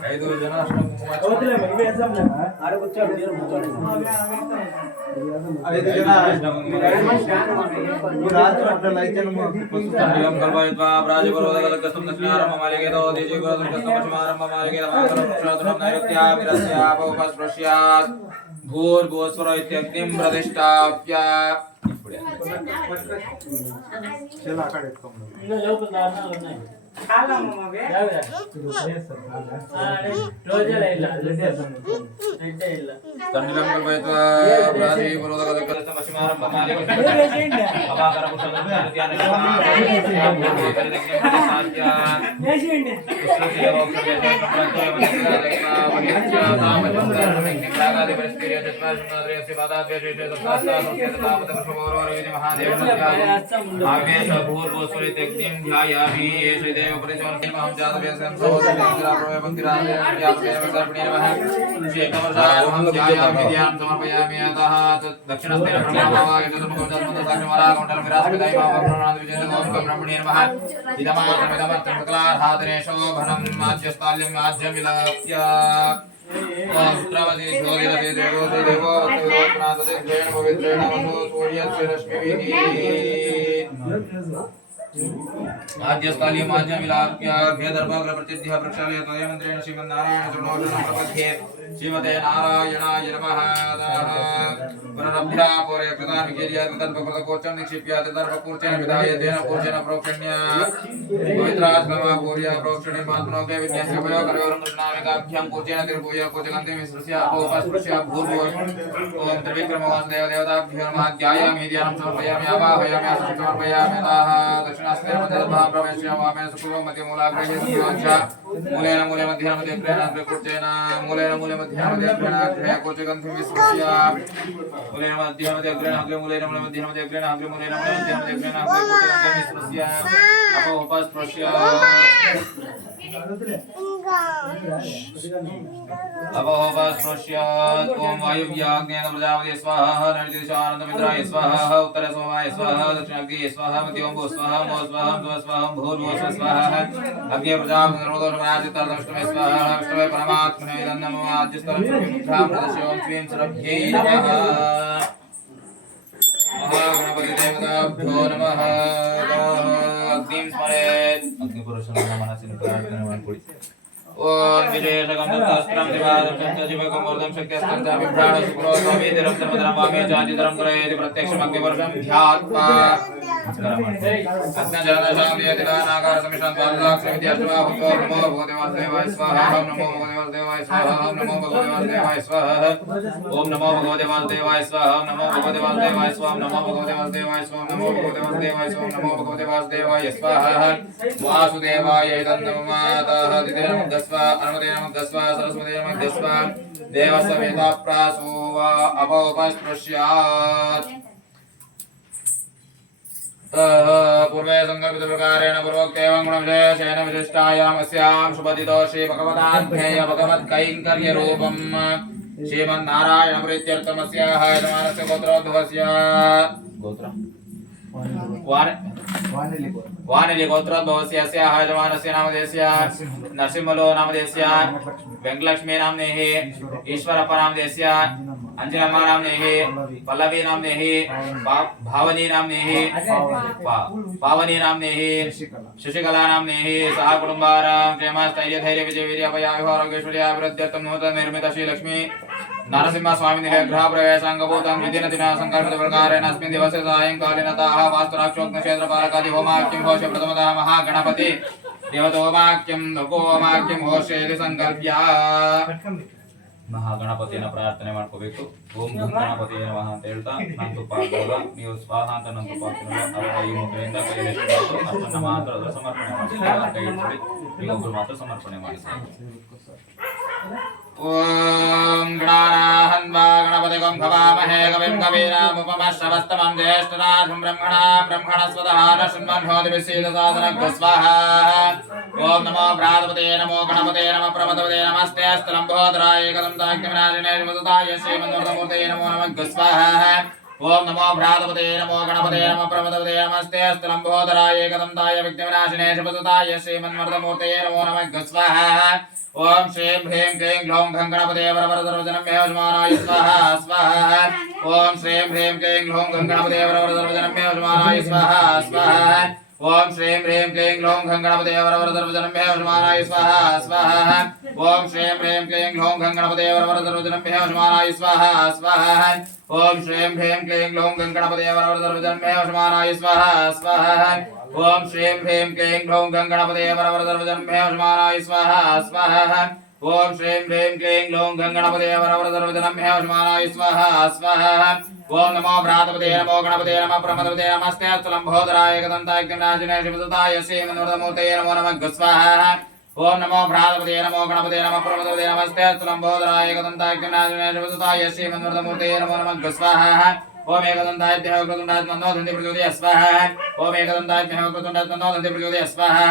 ಐದು ಜನ ಅಷ್ಟು भूर्भुवस्वर इत्यग्निं प्रतिष्ठाप्य तण्डिलं कल्पयित्वा समर्पयामि अतः दक्षिणस्तेन ब्रह्मणे नमः इदमात्रमिदमत्रमकलाधातनेशो भनं माज्यस्ताल्यं माज्यं विलक्ष्य पुत्रवती ज्योतिरते देवो देवो वसुनाथते जयेन पवित्रेण वसु सूर्यस्य रश्मिभिः आद्यस्थालीय माज्य विलाप्य भेदर्भाग्र प्रचिद्य प्रक्षाल्य तदय मन्त्रेण श्रीमन्नारायण चरणोषणं प्रपद्ये श्रीमते नारायणाय नमः पुनरभ्या पौरे कृतान् विकीर्य तदर्भकृतकोर्चं निक्षिप्य तदर्भकूर्चेन विधाय तेन कूर्चेन प्रोक्षण्य पवित्राश्रमा पूर्य प्रोक्षणे मात्मनोके विन्यस्य उपयोगकरयोरं कृष्णामिकाभ्यां कूर्चेन तिरुभूय कूचकन्ते मिश्रस्य अपोपस्पृश्य भूर्भुवः ओम त्रिविक्रमवासुदेव देवताभ्यो नमः ध्यायामि ध्यानं समर्पयामि आवाहयामि आसनं समर्पयामि ताः दक्षिणास्तेन मध्यभागं प्रवेश्य वामेन सुपूर्वं मध्यमूलाग्रहे संयोज्य मूलेन मूले मध्येन मध्ये अग्रेणाग्रे कूर्चेन मूलेन मूले मध्येन मध्ये अग्रेणाग्रे कूचकन्ते मिश्रस्य मूलेन मध्येन मध्ये अग्रेणाग्रे मूलेन मूले मध्येन मध्ये अग्रेणाग्रे मूलेन मूले मध्येन मध्ये अग्रेणाग्रे कूचकन्ते मिश्रस्य अपोपस्पृश्य अपोपस्पृश्यात् ओम वायुव्याग्नेन प्रजापति स्वाहा नैऋत्यदिशानन्दमिन्द्राय स्वाहा उत्तरे सोमाय स्वाहा दक्षिणाग्नेय स्वाहा मध्योऽम्भो स्वाहा मो स्वाहा स्व स्वाहा भूर्भुवः स्वाहा अग्ने प्रजापति नमो नमः स्वाहा विष्णवे परमात्मने नमो आद्यस्तरं मुद्रां प्रदर्शय ओम श्रीं सरभ्यै नमः महागणपति देवताभ्यो नमः अग्निं स्मरेत् अग्निपुरुषं मनसि प्रार्थना माड्ಕೊಳ್ಳಿ ओम विशेषकं दत्तास्त्रं दिवादं सत्यजीवकं वर्धं शक्त्यस्त्रं च विभ्राण सुपुरो स्वामीतिरं सर्वधरं वामे चातितरं करयति प्रत्यक्षम् अग्निवर्षं ध्यात्वा अग्नजलदशान्तियतिदानाकार समिषं द्वादशाक्षरविद्याष्टमाभूतो नमो भगवते वासुदेवाय स्वाहा नमो भगवते वासुदेवाय स्वाहा नमो भगवते वासुदेवाय स्वाहा ओम नमो भगवते वासुदेवाय स्वाहा नमो भगवते वासुदेवाय स्वाहा नमो भगवते वासुदेवाय स्वाहा नमो भगवते वासुदेवाय स्वाहा नमो भगवते वासुदेवाय स्वाहा वासुदेवाय तन्नमः दितेन मुद्दस्वा अनुमतेन मुद्दस्वा सरस्वतेन मुद्दस्वा देवसमेता प्रासो वा अपोपस्पृश्यात् पूर्वे संकल्पितप्रकारेण पूर्वोक्तेवं गुणविशेषेण विशिष्टायामस्यां शुभदितो श्रीभगवताध्याय भगवत्कैङ्कर्यरूपम् श्रीमन्नारायणप्रीत्यर्थमस्याः यजमानस्य गोत्रोद्भवस्य गोत्र वानिलि गोत्रोद्भवस्य अस्याः यजमानस्य नामधेयस्य नरसिंहलो नामधेयस्य वेङ्कटलक्ष्मी नाम्नेः ईश्वरप्प नामधेयस्य अंजनम्मा नाम्नेः पल्लवी नाम्नेः भावनी नाम्नेः पावनी नाम्नेः शशिकला नाम्नेः सह कुटुम्बानां क्षेमस्थैर्यधैर्य विजय वीर्यापयाभिरोग्यैश्वर्याभिवृद्ध्यर्थं नूतन निर्मित श्रीलक्ष्मी नरसिंहस्वामिनः गृहप्रवेशाङ्गभूतं विधिनदिना संकल्पितप्रकारेण अस्मिन् दिवसे सायङ्कालीनतः वास्तुराक्षोक्नक्षेत्रपालकादि होमाख्यं घोषे प्रथमतः महागणपति देवतोमाख्यं लोकोमाख्यं घोषेति संकल्प्य ಮಹಾಗಣಪತಿಯನ್ನು ಪ್ರಾರ್ಥನೆ ಮಾಡ್ಕೋಬೇಕು. ಓಂ ಗಂ ಗಣಪತಿಯ ನಮಃ ಅಂತ ಹೇಳ್ತಾ ನಾನು ತುಪ್ಪ ಹಾಕುವಾಗ ನೀವು ಸ್ವಾಹ ಅಂತ ನಾನು ತುಪ್ಪ ಹಾಕ್ತೀನಿ. ಅವರ ಈ ಮುಖದಿಂದ ಕೈಯಲ್ಲಿ ಅಷ್ಟನ್ನು ಮಾತ್ರ ಅದರ ಸಮರ್ಪಣೆ ಮಾಡಿ ಕೈ ಇಟ್ಕೊಳ್ಳಿ. ನೀವೊಬ್ಬರು ಮಾತ್ರ ಸಮರ್ಪಣೆ ಮಾಡಿ. ಓಂ ಗಣಾನಾಹನ್ವಾ ಗಣಪತಿಗಂ ಭವಾಮಹೇ ಕವಿಂ ಕವೀನಾಮುಪಮಶ್ರವಸ್ತಮಂ ಜ್ಯೇಷ್ಠರಾಜಂ ಬ್ರಹ್ಮಣಸ್ವತಃ ನ ಶೃಣ್ವನ್ಹೋತಿಭಿಸ್ಸೀದ ಸಾಧನಗ್ಗ ಸ್ವಾಹಾ. ಓಂ ನಮೋ ಭ್ರಾತಪತೆ ನಮೋ ಗಣಪತೆ ನಮಃ ಪ್ರಮದಪತೆ ನಮಸ್ತೆ ಸ್ಥಲಂಬೋದರಾಯ ಏಕದಂತಾಗ್ನಿವಿನಾಶಿನೇ ಶ್ರೀಮಂತತಾಯ ಶ್ರೀಮನ್ಮೂರ್ತಮೂರ್ತಯೇ ನಮೋ ನಮಃ ಸ್ವಾಹಾ. ಓಂ ನಮೋ ಭ್ರಾತಪತೆ ನಮೋ ಗಣಪತೆ ನಮಃ ಪ್ರಮದಪತೆ ನಮಸ್ತೆ ಸ್ಥಲಂಬೋದರಾಯ ಏಕದಂತಾಯ ವಿಘ್ನವಿನಾಶಿನೇ ಶ್ರೀಮಂತತಾಯ ಶ್ರೀಮನ್ಮೂರ್ತಮೂರ್ತಯೇ ನಮೋ ನಮಃ ಸ್ವಾಹಾ. ಓಂ ಶ್ರೀಂ ಹ್ರೀಂ ಕ್ಲೀಂ ಗ್ಲೌಂ ಘಂ ಗಣಪತೆ ವರವರದರ್ವಚನಂ ಮೇ ಯಜಮಾನಾಯ ಸ್ವಾಹಾ ಸ್ವಾಹಾ. ಓಂ ಶ್ರೀಂ ಹ್ರೀಂ ಕ್ಲೀಂ ಗ್ಲೌಂ ಘಂ ಗಣಪತೆ ವರವರದರ್ವಚನಂ ಮೇ ಯಜಮಾನಾಯ ಸ್ವಾಹಾ ಸ್ವಾಹಾ. ಓಂ ಶ್ರೀಂ ಹ್ರೀಂ ಕ್ಲೀಂ ಗ್ಲೌಂ ಘಂ ಗಣಪತೆ ವರವರದರ್ವಚನಂ ಮೇ ಯಜಮಾನಾಯ ಸ್ವಾಹಾ ಸ್ವಾಹಾ. ಓಂ ಶ್ರೀಂ ಹ್ರೀಂ ಕ್ಲೀಂ ಗ್ಲೌಂ ಘಂ ಗಣಪತೆ ವರವರದರ್ವಚನಂ ಮೇ ಯಜಮಾನಾಯ ಸ್ವಾಹಾ ಸ್ವಾಹಾ. ಓಂ ಶ್ರೀಂ ಹ್ರೀಂ ಕ್ಲೀಂ ಗ್ಲೌಂ ಘಂ ಗಣಪತೆ ವರವರದರ್ವಚನಂ ಮೇ ಯಜಮಾನಾಯ ಸ್ವಾಹಾ ಸ್ವಾಹಾ. ಓಂ ಶ್ರೀಂ ಹ್ರೀಂ ಕ್ಲೀಂ ಗ್ಲೌಂ ಘಂ ಗಣಪತೆ ವರವರದರ್ವಚನಂ ಮೇ ಯಜಮಾನಾಯ ಸ್ವಾಹಾ ಸ್ವಾಹಾ. ಓಂ ಶ್ರೀಂ ಹ್ರೀಂ ಕ್ಲೀಂ ಗ್ಲೌಂ ಘಂ ಗಣಪತೆ ವರವರದರ್ವಚನಂ ಮೇ ಯಜಮಾನಾಯ ಸ್ವಾಹಾ ಸ್ವಾಹಾ. ಓಂ ನಮೋ ಭ್ರಾತಪತೆ ನಮೋ ಗಣಪತೆ ನಮಃ ಪ್ರಮದಪತೆ ನಮಸ್ತೆ ಸ್ಥಲಂಬೋದರಾಯ ಏಕದಂತಾಗ್ನಿವಿನಾಶಿನೇ ಶ್ರೀಮಂತತಾಯ ಶ್ರೀಮನ್ಮೂರ್ತಮೂರ್ತಯೇ ನಮೋ ನಮಃ ಸ್ವಾಹಾ. ಓಂ ನಮೋ ಭ್ರಾತಪತೆ ನಮೋ ಗಣಪತೆ ನಮಃ ಪ್ರಮದಪತೆ ನಮಸ್ತೆ ಸ್ಥಲಂಬೋದರಾಯ ಏಕದಂತಾಗ್ನಿವಿನಾಶಿನೇ ಶ್ರೀಮಂತತಾಯ ಶ್ರೀಮನ್ಮೂರ್ತಮೂರ್ತಯೇ ನಮೋ ನಮಃ ಸ್ವಾಹಾ. ಓಂ ಏಕದಂತಾಯ ವಕ್ರತುಂಡಾಯ ತನ್ನೋ ದಂತಿ ಪ್ರಚೋದಯ ಸ್ವಾಹಾ. ಓಂ ಏಕದಂತಾಯ ವಕ್ರತುಂಡಾಯ ತನ್ನೋ ದಂತಿ ಪ್ರಚೋದಯ ಸ್ವಾಹಾ.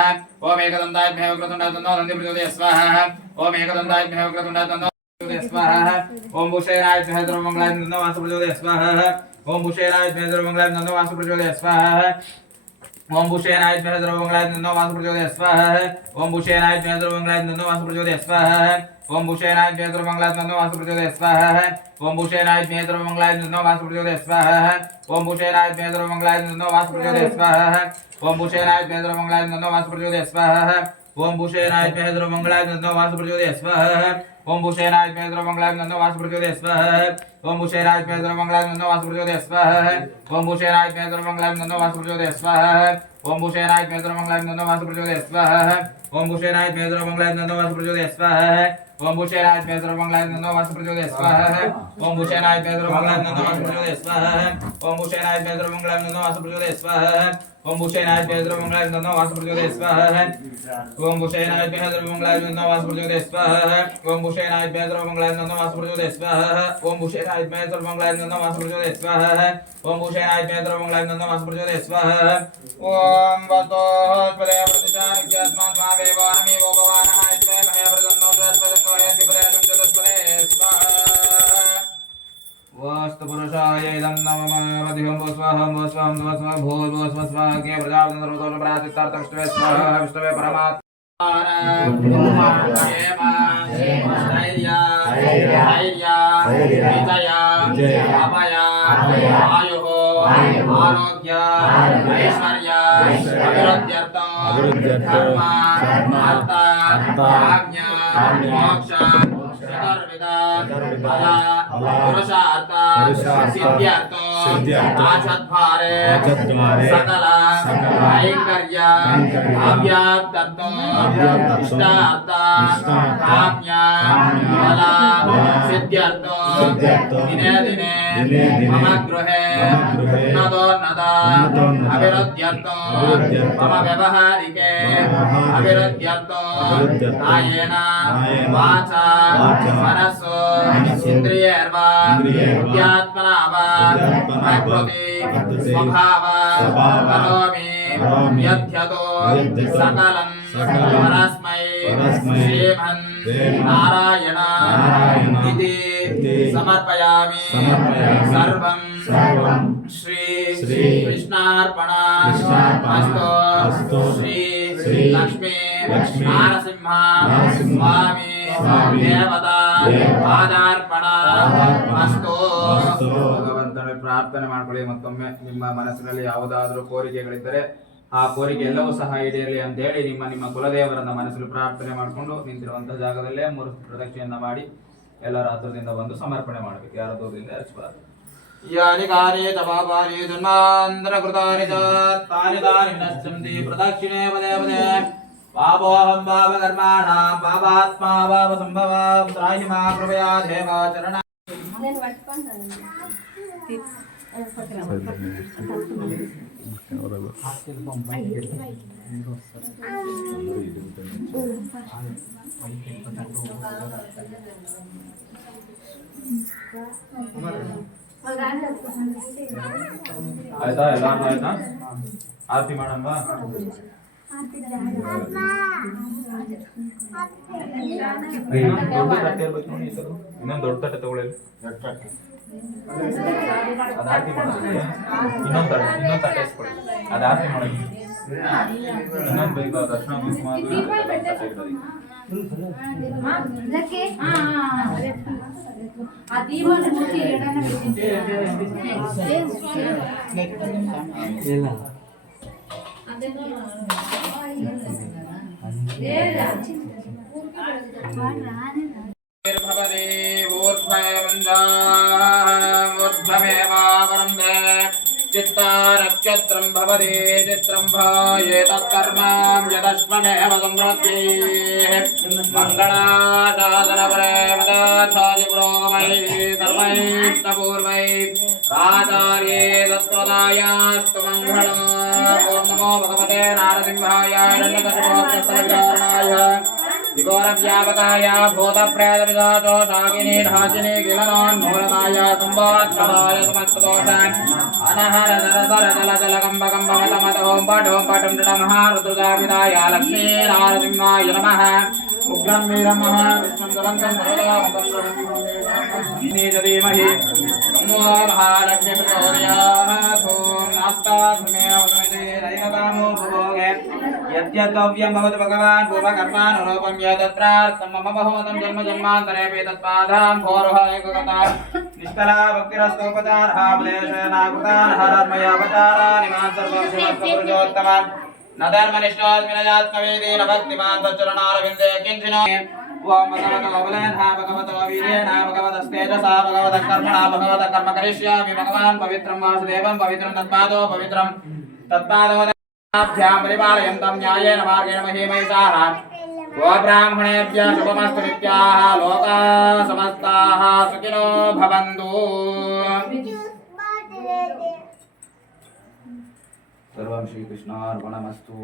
ಓಂ ಏಕದಂತಾಯ ವಕ್ರತುಂಡಾಯ ತನ್ನೋ ದಂತಿ ಪ್ರಚೋದಯ ಸ್ವಾಹಾ. ಓಂ ಏಕದಂತಾಯ ವಕ್ರತುಂಡಾಯ ತನ್ನೋ स्वाहा. ओम भूषेनाय सर्वमंगलाय नंदो वासु प्रचोदय स्वाहा. ओम भूषेनाय सर्वमंगलाय नंदो वासु प्रचोदय स्वाहा. ओम भूषेनाय सर्वमंगलाय नंदो वासु प्रचोदय स्वाहा. ओम भूषेनाय सर्वमंगलाय नंदो वासु प्रचोदय स्वाहा. ओम भूषेनाय सर्वमंगलाय नंदो वासु प्रचोदय स्वाहा. ओम भूषेनाय सर्वमंगलाय नंदो वासु प्रचोदय स्वाहा. ओम भूषेनाय सर्वमंगलाय नंदो वासु प्रचोदय स्वाहा. ओम भूषेनाय सर्वमंगलाय नंदो वासु प्रचोदय स्वाहा. ओम भूषेनाय सर्वमंगलाय नंदो वासु प्रचोदय स्वाहा. ओम भूषेनाय सर्वमंगलाय नंदो वासु प्रचोदय स्वाहा. ओम भूषेनाय सर्वमंगलाय नंदो वासु प्रचोदय स्वाहा. ओम भूषेनाय सर्वमंगलाय नंदो वासु प्रचोदय स्वाहा. ओम भूषेनाय सर्वमंगलाय नंदो वासु प्रचोदय स्वाहा. ओम भूषेनाय सर्वमंगलाय नंदो वासु प्रचोदय स्वाहा. ओम भूषेनाय सर्वमंगलाय नंदो वासु प्रचोदय स्वाहा. ओम भूषेनाय सर्वमंगलाय नंदो वासु प्रचोदय स्वाहा. ओम भूषेनाय सर्वमंगलाय नंदो वासु प्रचोदय स्वाहा. ओम भूषेनाय सर्वमंगलाय नंदो वासु प्रचोदय स्वाहा. ओम भूषेनाय सर्वमंगलाय नंदो वासु प्रचोदय स्वाहा. ओम भूषेनाय सर्वमंगलाय नंदो वासु प्रचोदय स्वाहा. ओम भूषेनाय सर्वमंगलाय नंदो वासु प्रचोदय स्वाहा. ओम भूषेनाय सर्वमंगलाय नंदो वासु प्रचोदय स्वाहा. ओम वतो पदे प्रतिचार्यात्मा स्वावे वानमी वो भवानः इत्रे महे प्रसन्नो सर्वजन्नो हे विपरेतं चतुष्पदे स्वाहा. वास्तु पुरुषाय इदं नमः मधिहं वो स्वाहं वो स्वाहं वो स्वाहा भूर् वो स्व स्वाहा के प्रजापतिं सर्वतोष प्रातिष्ठार्थविष्णवे स्वाहा विष्णवे परमात्मा आरोग्य ऐश्वर्य अभिवृद्ध्यर्थं धर्म अर्थ आज्ञा मोक्ष चतुर्विध फल पुरुषार्थ सिद्ध्यर्थ आचद्वारे सकल ऐंकर्य अव्याप्त्यर्थ इष्टार्थ काम्य फल सिद्ध्यर्थ दिने दिने मम गृहे उन्नतोन्नत अभिवृद्ध्यर्थ मम व्यवहारिके अभिवृद्ध्यर्थ कायेन वाचा मनसो इन्द्रियैर्वा बुद्ध्यात्मना वा प्रकृति स्वभाव करोमि यद्यतो सकलं परस्मै श्रीमन् नारायण इति समर्पयामि सर्वं श्री कृष्णार्पणमस्तु श्री लक्ष्मी नारसिंह स्वामी देवता ಪಾದಾರ್ಪಣಮಸ್ತು. ಭಗವಂತನ ಪ್ರಾರ್ಥನೆ ಮಾಡ್ಕೊಳ್ಳಿ. ಮತ್ತೊಮ್ಮೆ ನಿಮ್ಮ ಮನಸ್ಸಿನಲ್ಲಿ ಯಾವುದಾದರೂ ಕೋರಿಕೆಗಳಿದ್ದರೆ ಆ ಕೋರಿಕೆ ಎಲ್ಲವೂ ಸಹ ಈಡೇರಲಿ ಅಂತ ಹೇಳಿ ನಿಮ್ಮ ಕುಲದೇವರನ್ನ ಮನಸ್ಸಲ್ಲಿ ಪ್ರಾರ್ಥನೆ ಮಾಡಿಕೊಂಡು ನಿಂತಿರುವಂತಹ ಜಾಗದಲ್ಲೇ 3 ಪ್ರದಕ್ಷಿಣೆಯನ್ನ ಮಾಡಿ ಎಲ್ಲರ ಹತ್ರದಿಂದ ಬಂದು ಸಮರ್ಪಣೆ ಮಾಡಬೇಕು. ಯಾರ ದೂರದಿಂದ ಹಚ್ಚಬಾರದು. ಯಾನಿ ಕಾರ್ಯೇ ತಪಾಪಾನಿ ಜನ್ಮಾಂತರ ಕೃತಾನಿ ಚ ತಾನಿ ತಾನಿ ನಶ್ಯಂತಿ ಪ್ರದಕ್ಷಿಣೇ ಪದೇ ಪದೇ ಪಾಪೋಹಂ ಪಾಪಕರ್ಮಾಣಾಂ ಪಾಪಾತ್ಮಾ ಪಾಪಸಂಭವಾಂ ತ್ರಾಹಿ ಮಾ ಕೃಪಯಾ ದೇವಾಚರಣ. ಆಯ್ತಾ? ಎಲ್ಲಾರ್ದು ಆಯ್ತಾ? ಆರತಿ ಮಾಡಲ್ವಾ? ದೊಡ್ಡ ತಟ್ಟೆ ಇರ್ಬೇಕು ನೋಡಿ. ಈ ಸಲ ಇನ್ನೊಂದು ದೊಡ್ಡ ತಟ್ಟೆ ತಗೊಳ್ಳಿ. ಅದು ಆರತಿ ಮಾಡೋದಕ್ಕೆ ಇನ್ನೊಂದು ತಟ್ಟೆ ಇಸ್ಕೊಳ್ಳಿ. ಅದು ಆರತಿ ಮಾಡೋದು ಇನ್ನೊಂದು ಬೇಕು. ದರ್ಶನ भवति ऊर्ध्वमेवावरं चित्तारक्षत्रं भवति चित्रं भयेतत्कर्मां यदश्वमेव संवृत्ति मङ्गलाशासनपरेमदाचार्यपुरोगमै सर्वैष्णपूर्वै आचार्ये तत्प्रदायास्तु मङ्गलम्. ॐ नमो भगवते नारसिंहाय हिरण्यकशिपुः विघोरव्यापकाय भूतप्रेतपिशाचो शाकिनी ढाकिनी किलनोन्मूलकाय संवात्सवाय समस्तदोषान् अनहर सरसर जल जल कंब कंब मत मत ओम पट नमः रुद्रदामिताय लक्ष्मी नारसिंहाय नमः. उग्रं वीरं विष्णुं दवन्तं धीमहि नमो महालक्ष्मी प्रचोदयात्. ॐ नास्तास्मेव वदनेरैवकामो भोगे यद्यद्व्यं भवति भगवान् पूर्वकर्मानुरूपं यदत्रार्थं मम बहुमतं जन्म जन्मान्तरेऽपि तत्पादां घोरहैकगता निष्कला भक्तिरस्तोपचारः उपदेशनाकृतानहरमयापचाराणि मां सर्वं शिवस्वपुरुषोत्तमान् न धर्मनिष्ठास्मि न जात्मवेदी न भक्तिमान् तच्चरणारविन्दे किञ्चिनो. ओम भगवतो बलेनः भगवतो वीर्येण भगवतस्तेजसा भगवतः कर्मणा भगवतः कर्म करिष्यामि. भगवान् पवित्रं वासुदेवं पवित्रं तत्पादो पवित्रं तत्पादो परिपालयन्तं न्यायेन मार्गेण महीमहिषाः. गोब्राह्मणेभ्यः शुभमस्तु नित्याः लोकाः समस्ताः सुखिनो भवन्तु. सर्वं श्रीकृष्णार्पणमस्तु.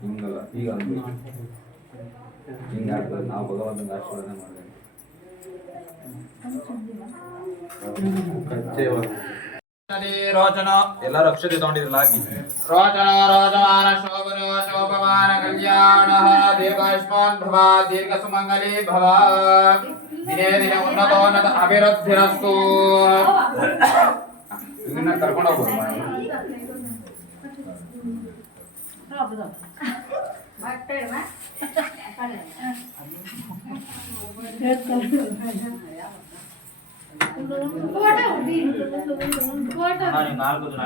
ಹಿಂಗಲ್ಲ, ಈಗ ಹಿಂಗಾಗ್ತದೆ. ನಾವು ಭಗವಂತನ ಆಶೀರ್ವಾದ ಮಾಡಬೇಕು. रोचन ಎಲ್ಲರೂ ಅಕ್ಷತೆ ತಗೊಂಡಿರಲ್ಲ ಹಾಕಿ. रोचन रोचमान शोभनो शोभमान कल्याणः दीर्घायुष्मान् भव दीर्घसुमङ्गली भव दिने दिने उन्नतोन्नत अभिवृद्धिरस्तु. ಇದನ್ನ ಕರ್ಕೊಂಡು ಹೋಗ್ಬೋದು. ನಾನು 4 ಜನ